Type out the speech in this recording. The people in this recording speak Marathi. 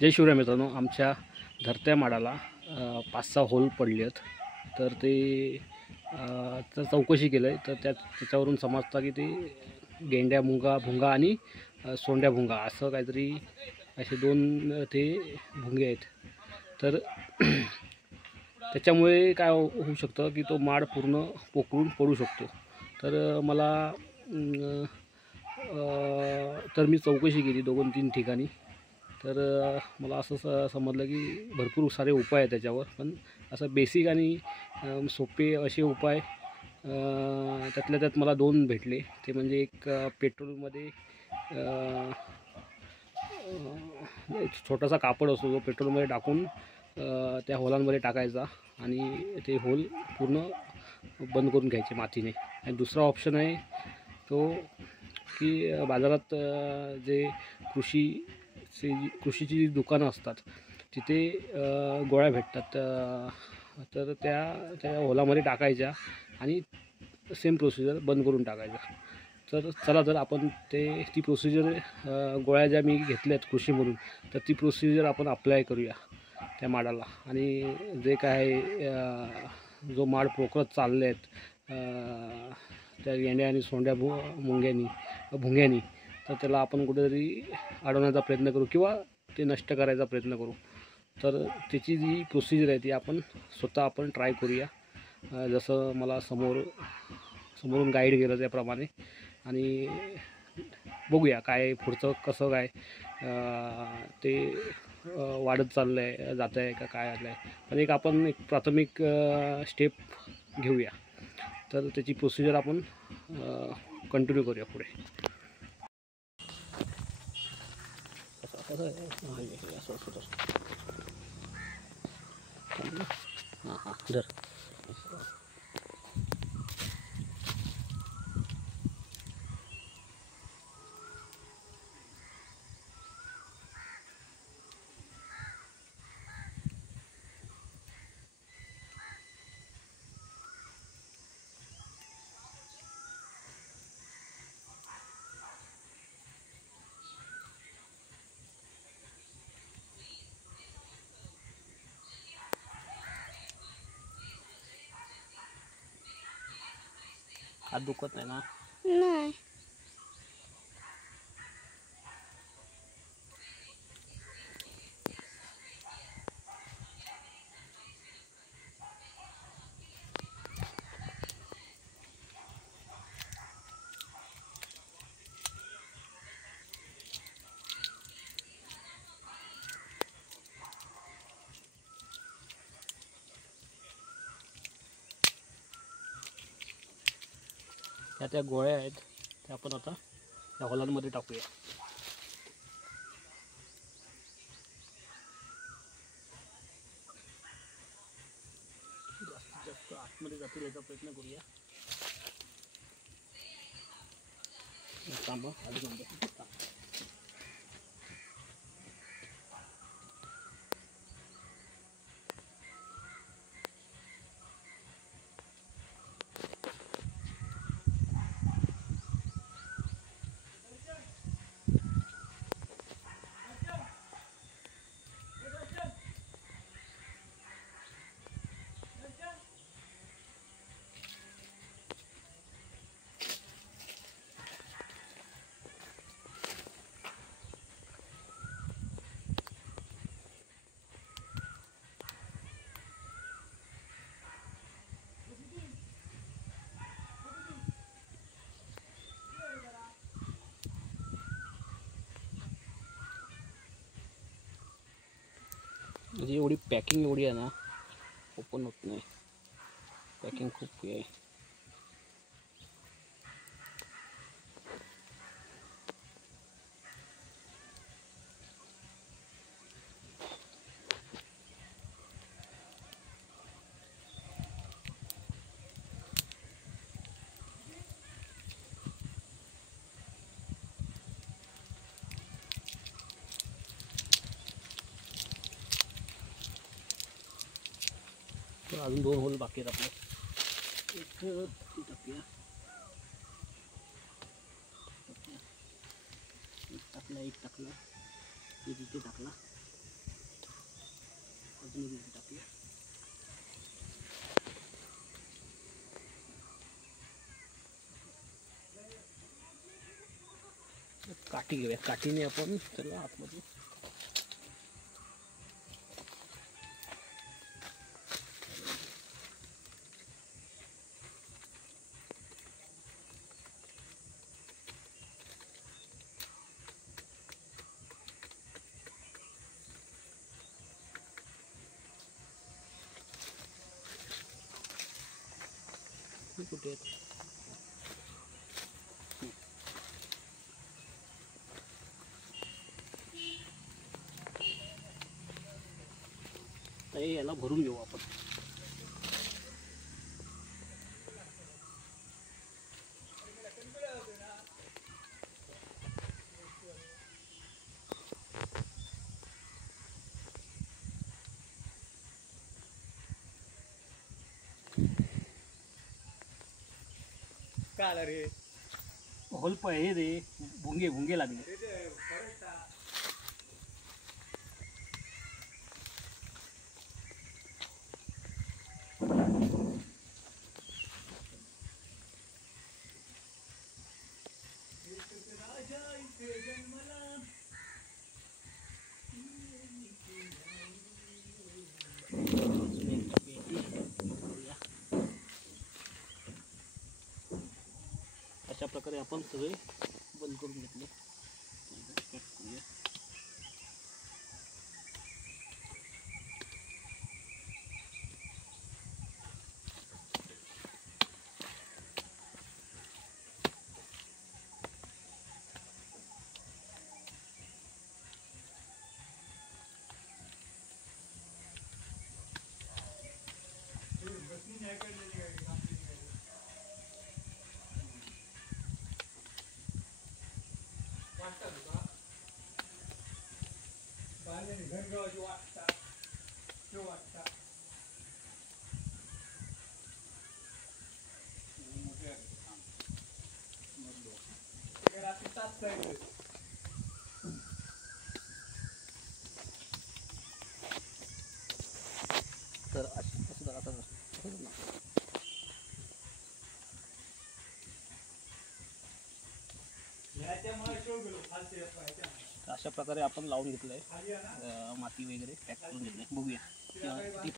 जय शिवराय मित्रांनो, आमच्या धरत्या माडाला 5-6 होल पडले आहेत. तर ते तर चौकशी केलं आहे तर त्याच्यावरून समजतं की ते गेंड्या भुंगा आणि सोंड्या भुंगा असं काहीतरी असे 2 ते भुंगे आहेत. तर त्याच्यामुळे काय होऊ शकतं की तो माड पूर्ण पोकळून पडू शकतो. तर मला तर मी चौकशी केली 2-3 ठिकाणी. तर मला असं समजलं की भरपूर सारे उपाय आहेत त्याच्यावर, पण असं बेसिक आणि सोपे असे उपाय त्यातल्या त्यात मला 2 भेटले. ते म्हणजे एक पेट्रोलमध्ये एक छोटासा कापड असतो जो पेट्रोलमध्ये टाकून त्या होलांमध्ये टाकायचा आणि ते होल पूर्ण बंद करून घ्यायचे मातीने. आणि दुसरा ऑप्शन आहे तो की बाजारात जे कृषीची जी दुकानं असतात तिथे गोळ्या भेटतात. तर त्या होलामध्ये टाकायच्या आणि सेम प्रोसिजर बंद करून टाकायचा. तर चला तर आपण ती प्रोसिजर गोळ्या ज्या मी घेतल्यात कृषीमधून, तर ती प्रोसिजर आपण अप्लाय करूया त्या माडाला. आणि जे काय जो माड पोखरत चालले आहेत त्या गेंड्या आणि सोंड्या भुंग्यांनी, तर त्याला आपण कुठेतरी अडवण्याचा प्रयत्न करू किंवा ते नष्ट करायचा प्रयत्न करू. तर त्याची जी प्रोसिजर आहे ती आपण ट्राय करूया. जसं मला समोरून गाईड केलं त्याप्रमाणे, आणि बघूया काय पुढचं कसं काय ते वाढत चाललं आहे, जात आहे का काय आलं आहे. पण आपण एक प्राथमिक स्टेप घेऊया. तर त्याची प्रोसिजर आपण कंटिन्यू करूया पुढे. हां हां धर. हात दुखत नाही ना? नाही. त्या गोळ्या आहेत त्या आपण आता त्या होलांमध्ये टाकूया. जास्तीत जास्त आतमध्ये जातील याचा प्रयत्न करूया. थांबा आधी थांबा. म्हणजे एवढी पॅकिंग एवढी आहे ना, ओपन होत नाही. पॅकिंग खूप आहे. तर अजून 2 होल बाकी आहेत आपले. एक टाकूया, एक टाकला, तिथे टाकला. टाकूया. काठी घेऊया, काठीने आपण त्याला आतमध्ये कुठे आहेत? याला भरून घेऊ आपण. काय आला रे? होल्प हे रे, भुंगे भुंगे लागले. अशा प्रकारे आपण सगळे बंद करून घेतले. तर असं आता अशा प्रकारे आपण लावून घेतलंय. माती वगैरे पॅक करून घेतलंय. बघूया